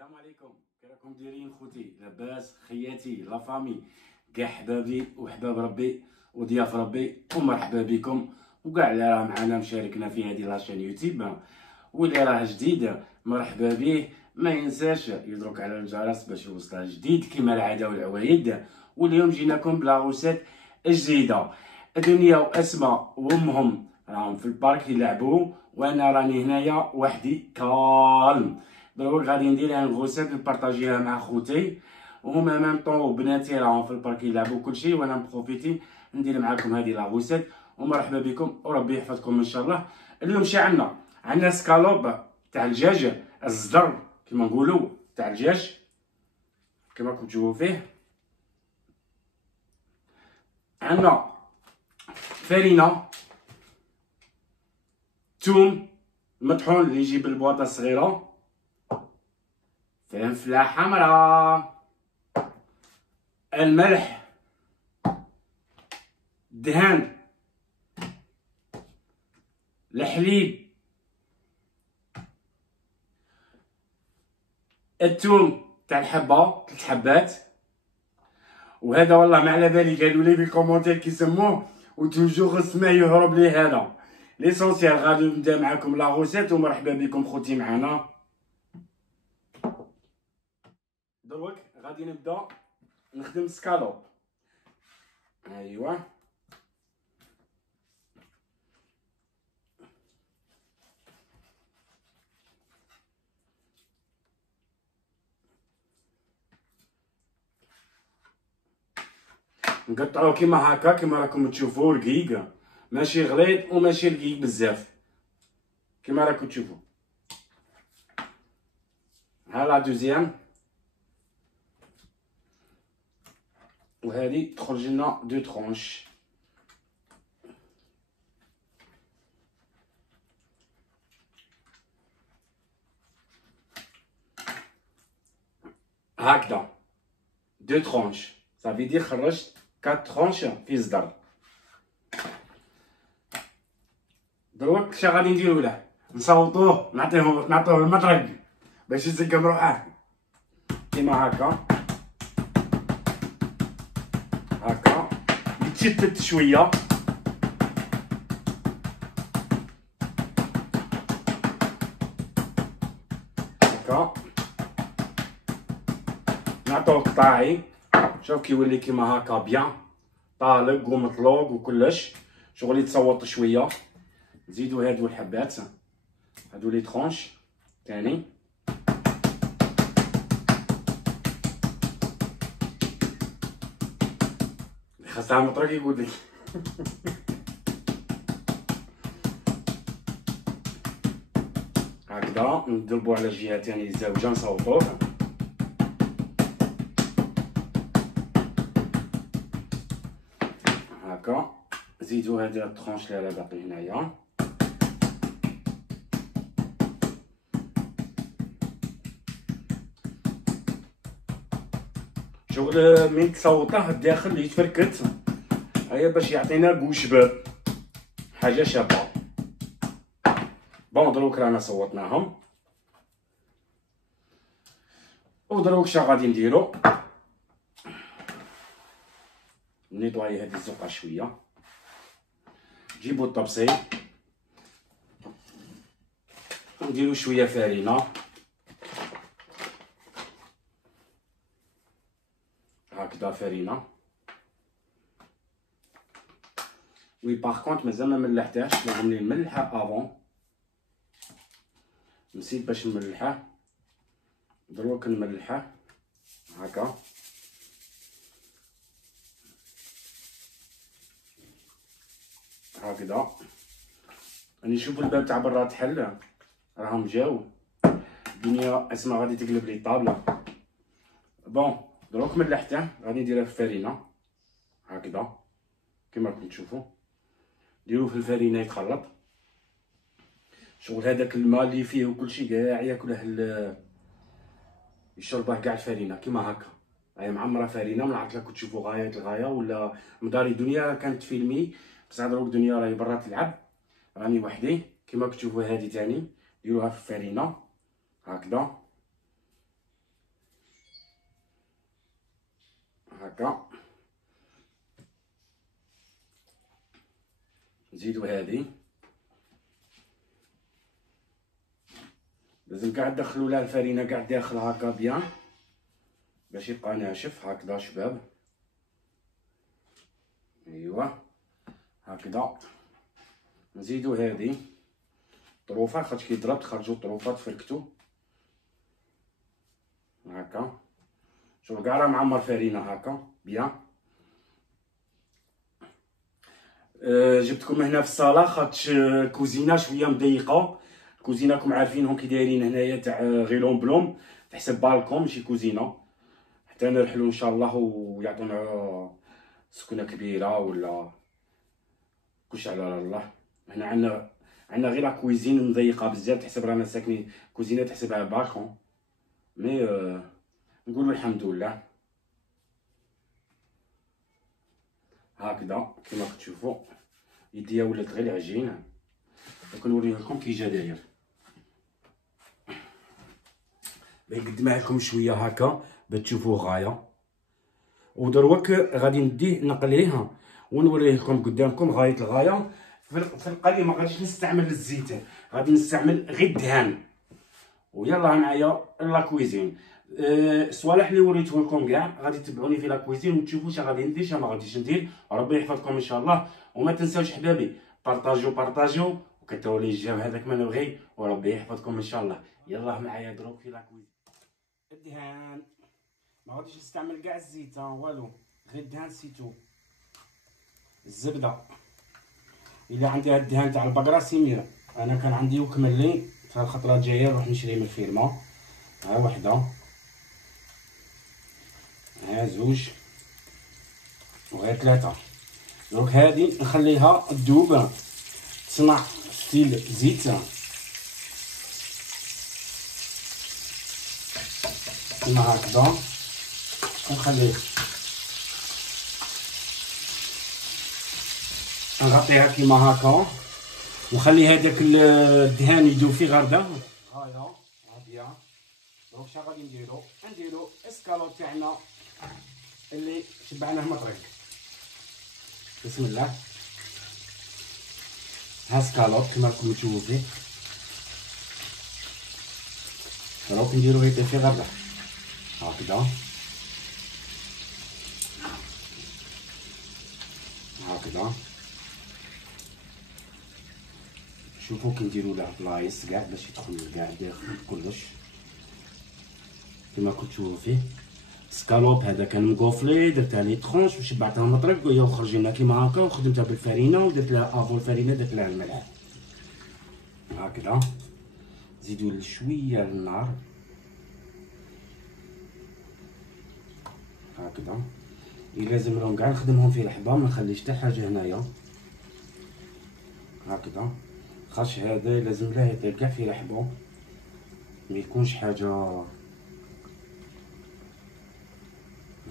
السلام عليكم، كي راكم دايرين خوتي؟ لاباس؟ خياتي لا فامي كاع حبابي وحباب ربي وضياف ربي، ومرحبا بكم وكاع اللي راه معنا مشاركنا في هذه لاشين يوتيوب، واللي راه جديد مرحبا به. ما ينساش يضرك على الجرس باش يوصله جديد كما العاده والعوايد. واليوم جيناكم بلا غوسات جديده. دنيا واسماء وامهم راهم في البارك يلعبوا، وانا راني هنايا وحدي كالم. دروك غادي ندير ان غوسات نبارطاجيها مع خوتي، وهما ميم طون بناتي راهم في البارك يلعبوا كلشي، وانا مبروفيتي ندير معاكم هذه لا غوسات. ومرحبا بكم وربي يحفظكم ان شاء الله. اليوم شي عندنا سكالوب تاع الدجاج، الزدر كما نقولوا تاع الدجاج كما راكم تشوفوا فيه. عندنا فرينه، توم مطحون اللي يجي بالبواطه الصغيره، فلفله حمراء، الملح، الدهان، الحليب، الثوم تاع الحبه 3 حبات. وهذا والله ما على بالي، قالوا لي بالكومونتير كيسموه وتوجور السماع يهرب لي هذا. ليسونسيال غادي نبدا معكم لا غوسيت، ومرحبا بكم خوتي معنا. دروك غادي نبدا نخدم سكالوب. ايوا نقطعوه كيما هكا كيما راكم تشوفوا، رقيق ماشي غليظ وماشي رقيق بزاف كيما راكم تشوفوا. ها لا دوزيام، وهذه تخرج لنا 2 ترونش. هكذا 2 ترونش صافي دير خرجت 4 ترونش في الزدر. دروك شا غادي نديرو له؟ نصوتوه، نعطوه المطرق باش يسقم روحه كيما هكا يتشتت شويه. هكا نعطوه قطاعي، شوف كيولي كيما هكا بيان طالق ومطلوق وكلش، شغل يتصوت شويه. نزيدو هادو الحبات، هادو لي ترونش تاني. خاصها مطرق يقول لك. هكذا نضربو على جهه تاني زاوجه نصوتوه. هكا زيدو هذا الترونش اللي راه باقي هنايا. شغل من تصوطه الداخل يتفركت، هيا باش يعطينا كو شباب، حاجه شابه. بون دروك رانا صوتناهم، ودروك شا غادي نديرو؟ نيطواي هاد الزقه شويه، نجيبو الطبسي نديرو شويه فرينه هكذا فرينه. وي باغ كونط مازال ما ملحتهاش، لازمني نملحها افون، نسيت باش نملحها. دروك نملحها هكا هكذا. راني نشوف الباب تاع برا تحل، راهم جاو. الدنيا اسمع غادي تقلب لي الطابله. بون دروك ملحته، غادي نديرها في الفرينه هكذا كيما راكم تشوفوا. ديروه في الفرينه يتخلط، شغل هذاك الماء اللي فيه وكلشي كاع ياكله يشربه كاع الفرينه كيما هكا. هاي معمره فرينه، ما نعرف راكم تشوفوا غايه الغايه ولا مداري. دنيا كانت فيلمي بصح دروك دنيا راهي برا تلعب، راني وحدي كيما راكم تشوفوا. هذه تاني ديروها في الفرينه هكذا هكا نزيدو هادي، لازم قاع ندخلو لها الفرينه قاع داخل هكا بيان باش يبقى ناشف هكذا شباب. ايوا هكذا نزيدو هادي طروفه، خاطش كيضرب تخرجو الطروفه تفركتو هكا. شوف كاع راه معمر فرينه هكا بيان. جبتكم هنا في الصاله خاطش الكوزينه شويه مضيقه. الكوزينه راكم عارفينهم كي دايرين هنايا تاع غيلون بلوم، تحسب بالكم ماشي كوزينه، حتى نرحلو ان شاء الله ويعطونا سكنه كبيره ولا كلشي على الله. هنا عندنا غير لا كويزين مضيقه بزاف، تحسب رانا ساكنين كوزينه تحسبها بالكون، مي نقولوا الحمد لله. هكذا كما كتشوفوا يديا ولات غير العجين. كنوريه لكم كي جا داير، نقدمها لكم شويه هكا باش تشوفوه غايه. ودروك غادي نديه نقليه ونوريه لكم قدامكم غايه الغايه. في القلي ما غاديش نستعمل الزيت، غادي نستعمل غير الدهان. ويلا معايا لا كويزين. الصوالح اللي وريته لكم كاع غادي تتبعوني في لا كويزين وتشوفوا اش غادي ندير اش ما غاديش ندير. ربي يحفظكم ان شاء الله. وما تنساوش حبابي بارطاجيو وكتبوا لي الجو هذاك ما نبغي، وربي يحفظكم ان شاء الله. يلا معايا دروك في لا كويزين. الدهان ما غاديش نستعمل كاع الزيت والو، غير الدهان سيتو. الزبده الا عندي هاد الدهان تاع البقره سيمير، انا كان عندي وكمل لي الخطره الجايه نروح نشري من الفيرما. ها وحده، ها زوج، وغير ثلاثه. دروك هادي نخليها تذوب تصنع ستيل زيت كيما هكذا. ونخليه نغطيها كيما هكا ونخلي هذاك الدهان يذوب في غرده. هايا هاديه. دونك شنو غادي نديرو اسكالوب تاعنا اللي شبعناه مطريق. بسم الله. ها سكالوب كما راكم تشوفوا فيه. دروك نديرو غير في غرده هكذا هكذا. شوفوا كي نديرو له بلايص كاع باش يدخل كاع داخل كلش كما كنتو تشوفوا فيه. سكالوب هذا كان مقوفلي، درتها لي طرونش وشبعتها مطرق وخرج لنا كيما هكا، وخدمتها بالفرينه ودرت لها افون الفرينه درت لها الملح هكذا. زيدوا شويه النار هكذا. لازم لهم كاع نخدمهم في الحبه، ما نخليش حتى حاجه هنايا هكذا. خاص هذا لازم له يطيب كاع في الحبه، ما يكونش حاجه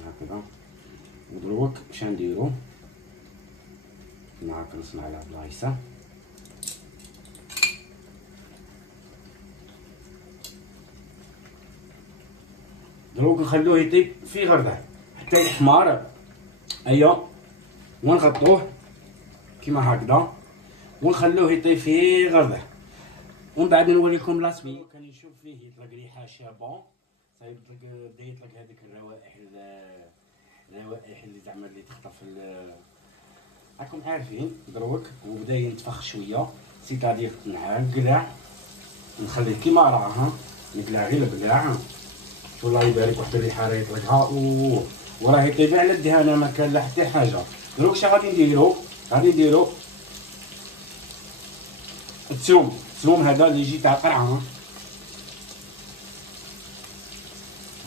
هكذا. ودروك اش نديرو كيما هكا نصنع لها بلايصه. دروك نخلوه يطيب في غرده حتى يحمر. ايوا ونغطوه كيما هكذا ونخلوه يطيب في غرده. ومن بعد نوريكم لاصبي. كان نشوف فيه يطلق ريحه شابه، صايب بدا يطلق هذيك الروائح اللي زعما اللي تخطف راكم عارفين. دروك وبدا ينتفخ شويه، سيتادير نقلع نخليه كيما راه نقلع غير البقلاع. والله يبارك واحد الريحه راه يطلقها وراه يطيب على الدهانه ما كان لا حتى حاجه. دروك اش غادي نديرو؟ غادي نديرو الثوم هذا اللي يجي تاع قرعه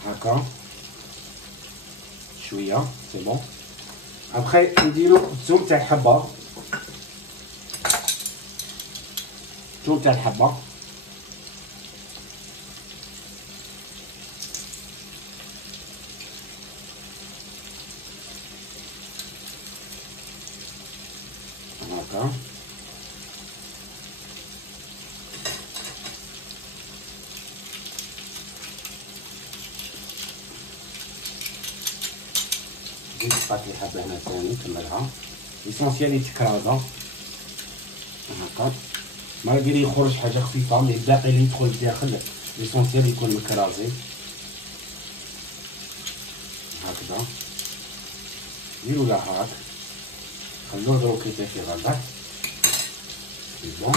هكا شويه سي بون. ابخي نديرو الثوم تاع الحبه، الثوم تاع الحبه هكا. زيد بقات لي حبه هنا ثاني نكملها. ليسونسيال يتكرازا هكا مالغري يخرج حاجه خفيفه، مي الباقي اللي يدخل لداخل ليسونسيال يكون مكرازي هكذا. ديروا له هاك، خلوه دروك يطيح غدا بون.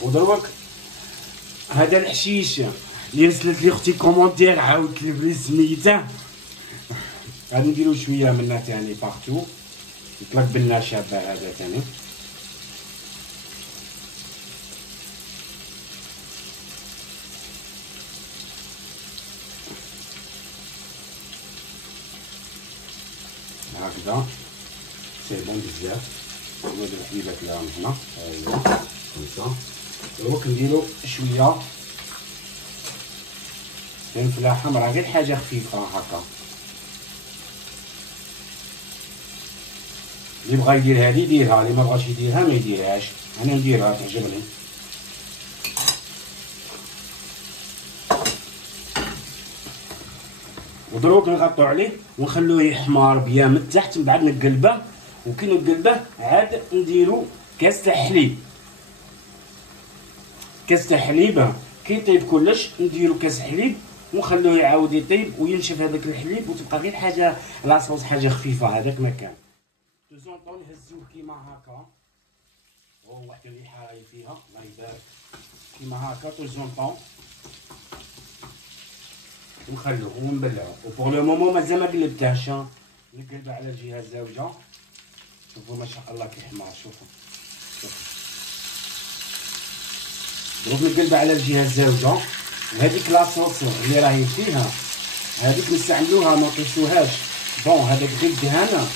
ودروك هذا الحشيش اللي رسلت لي اختي كومونتير عاودت لي بلي سميته، غادي نديرو شويه منه تاني باغتو يطلق بنا شابه هذا تاني. هكذا سي بون بزاف. هاد الحليبات اللي راهم هنا هاهي خمسه. دروك نديرو شويه فلفله حمرا، غير حاجه خفيفه هكا. اللي بغا يدير هادي يديرها، اللي ما بغاش يديرها ما يديرهاش. انا نديرها تعجبني. ودروك نغطو عليه ونخلوه يحمر بيان من التحت، من بعد نقلبه. وكي نقلبه عاد نديرو كاس تاع حليب. كاس تاع حليب كي يطيب كلش نديرو كاس حليب ونخلوه يعاود يطيب وينشف هذاك الحليب، وتبقى غير حاجه لاصوص حاجه خفيفه. هذاك ما كان دوزونطون نهزوه كيما هكا. واحد الريحه راهي فيها الله يبارك. كيما هكا دوزونطون ونخلوه ونبلعو. وبور لو مومون مازال ما قلبتهاش، نقلبها على الجهه الزاوجه. شوفوا ما شاء الله كي حمار. شوفوا دروك نقلبها على الجهه الزاوجه. وهذيك لاصوص اللي راهي فيها هذيك نستعملوها ما نقيسوهاش. بون هذاك غير الدهانه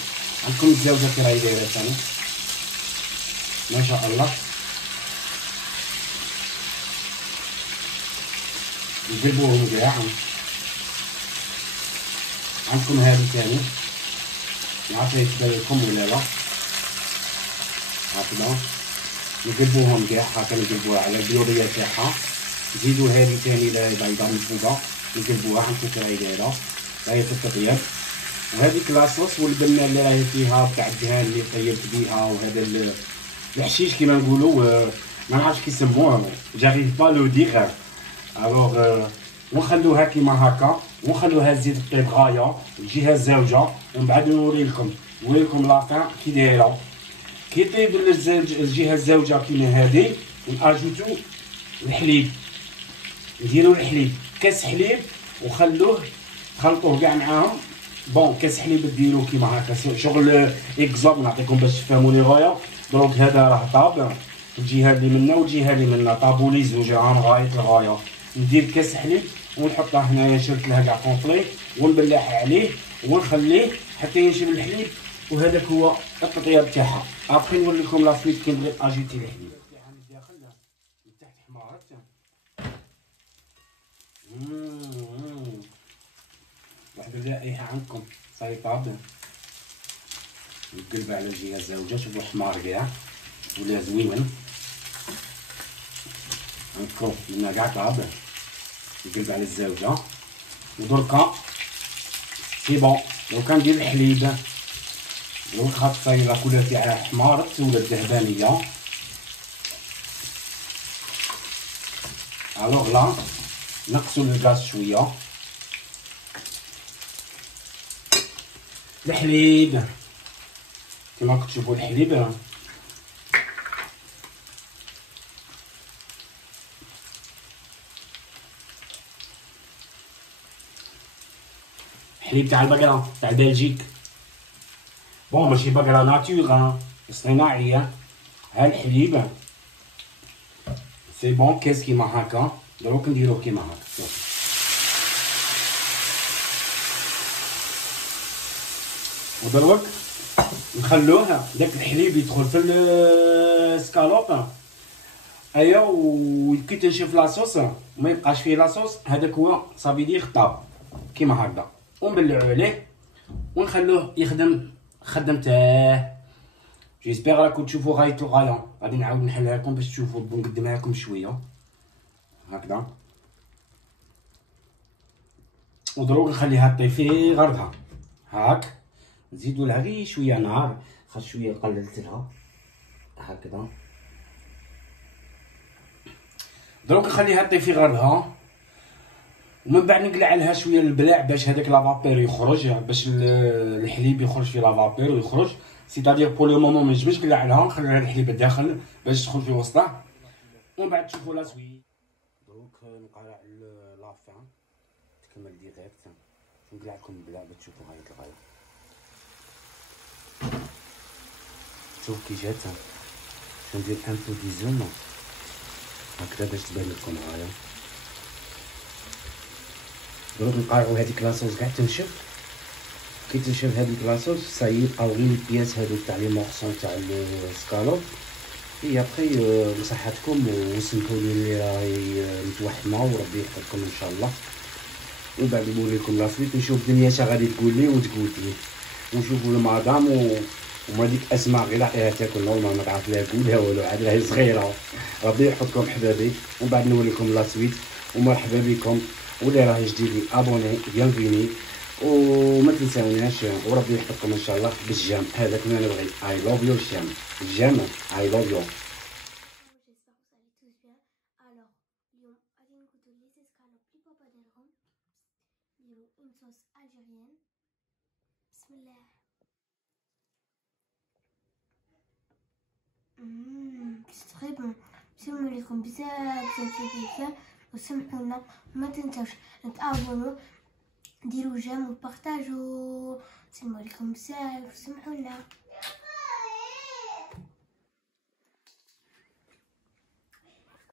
عندكم الزاوجه كي راهي دايره ثاني ما شاء الله. نقلبوهم كاع. عندكم هذه ثاني نعرف يتبان لكم ولا لا. هكذا نقلبوهم كاع هكا، نقلبوها على البيوريه تاعها. نزيدو هذه ثاني بيضاء من فوقها نقلبوها. عندكم كي راهي دايره راهي في التطياب. وهذيك لاصوص والبنه اللي راهي فيها تاع الدهان اللي طيبت بيها. وهذا الحشيش كيما نقولوا ما نعرفش كيسموه، جاريف با لو ديغ. الوغ ونخلوها كيما هكا ونخلوها تزيد طيب غايه الجهه الزاوجه. ومن بعد نوريلكم لافان كي دايره. كي طيب الجهه الزاوجه كيما هذه وناجوتو الحليب. نديرو الحليب كاس حليب وخلوه خلطوه كاع معاهم. بون كاس حليب ديروه كيما هكا شغل اكزوم نعطيكم باش تفهموني غايه. دروك هذا راه طاب الجهه اللي منا والجهه اللي منا طابوا لي زوج راهم غايه الغايه. ندير كاس حليب ونحطها هنايا شرت لها كاع كومبلي ونبلعها عليه ونخليه حتى ينشف الحليب. وهذاك هو التطياب تاعها. ابخي نوريكم لا سويت كي نبغي اجيتي الحليب تاعها من الداخل من تحت حمارت. واحد الرائحه عندكم صاي طاب. نقلبها على الجهه الزاوجه. شوفوا حمار كاع ولا زوين عندكم منا كاع طاب. نقلب على الزاوجه. ودركا سي بون. دركا ندير الحليب. دروك خاصها لا كولور تاعها حمارت ولا ذهبانيه. الوغ لا نقصوا الغاز شويه. الحليب كما كتشوفوا الحليب حليب تاع البقره تاع بلجيك. بون ماشي بقره ناتور صناعيه. ها الحليب سي بون كاس كيما هكا. دروك نديروه كيما هكا. ودروك نخلوه داك الحليب يدخل في السكالوب. ايا وكي تنشف لاصوص ما يبقاش فيه لاصوص. هذاك هو صافي دير طاب كيما هكذا. ونبلعو عليه ونخلوه يخدم خدمته. جيسبيغ راكم تشوفوا غايه الغايه. غادي نعاود نحلها لكم باش تشوفوا ونقدمها لكم شويه هكذا. ودروك نخليها طيب في غردها هاك. نزيدو لها غير شويه نار، خاطر شويه قللت لها هكذا. دروك نخليها طيفي غيرها، ومن بعد نقلع لها شويه البلاع باش هذاك لافابير يخرج، باش الحليب يخرج في لافابير ويخرج. سيتادير بور لو مومون منجمش نقلع لها، نخلي الحليب الداخل باش تدخل في وسطه، ومن بعد تشوفوا لا سويت. دروك نقرا لافان تكمل ديريكت، نقلع لكم البلاع باش تشوفوا هاي الغايه. شوف كي جات، ندير ان بو دي زوم هكذا باش تبان لكم هايا. دروك نقارعو هذيك لاصوص كاع تنشف. كي تنشف هذيك لاصوص صايي بقاو غير البياس هذوك تاع لي مورسون تاع السكالوب. هي بخي بصحتكم، وسمحولي لي راهي متوحمه، وربي يحفظكم ان شاء الله. ومن بعد نوريكم لاسويت، ونشوف دنيا غادي تقول لي وتقول لي، ونشوفوا المدام وما ديك اسماء غير عطيها تاكل نورمال، ما تعرف لها كولها والو، عاد راهي صغيره. ربي يحفظكم حبابي. ومن بعد نوريكم لاسويت، ومرحبا بكم. واللي راه جديد ابوني بيانفيني، وما تنساوناش، وربي يحفظكم ان شاء الله بالجام. هذاك ما نبغي. اي لوف يو الجام، الجام اي لوف يو. une sauce algérienne. Bismillah. C'est très bon. سلموا عليكم بزاف بزاف، وسمحونا. ما تنساوش تابونوا، ديروا جيم وبارطاجوا. سلموا عليكم بزاف، سمحونا.